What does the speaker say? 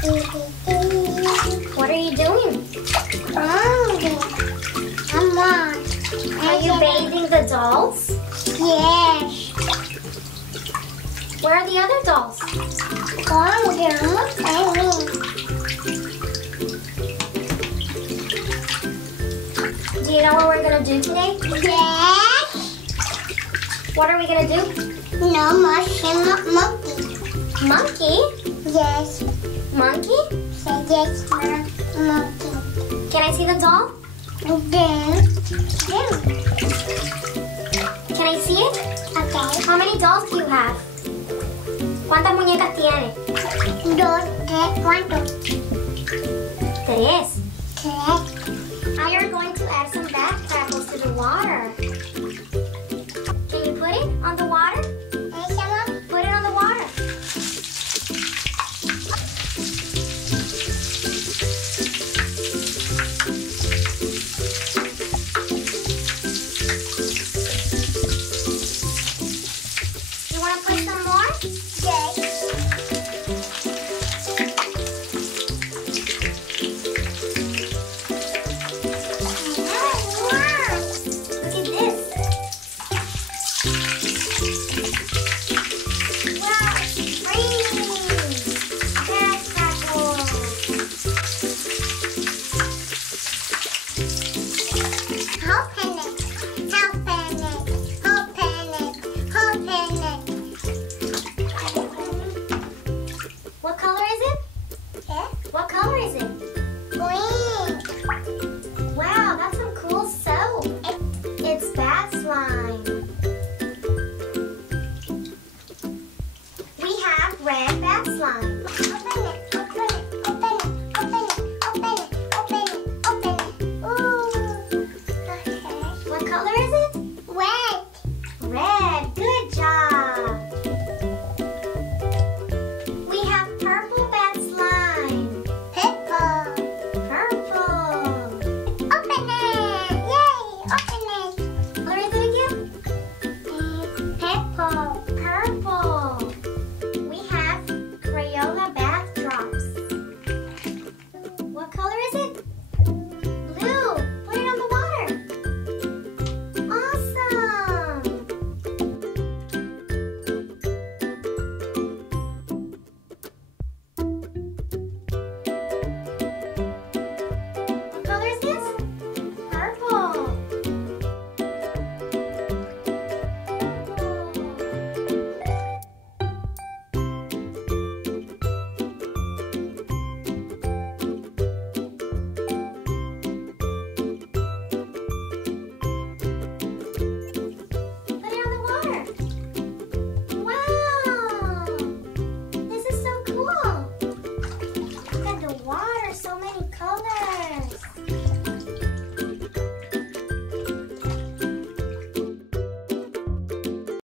What are you doing? Mama. Are you bathing the dolls? Yes. Where are the other dolls? Do you know what we're gonna do today? Yes. What are we gonna do? No more monkey. Monkey? Yes. Monkey? Say yes, monkey. Can I see the doll? Then. Can I see it? Okay. How many dolls do you have? ¿Cuántas muñecas tiene? 2, 3, ¿cuánto? 3. 3. Now you're going to add some bath crackles to the water.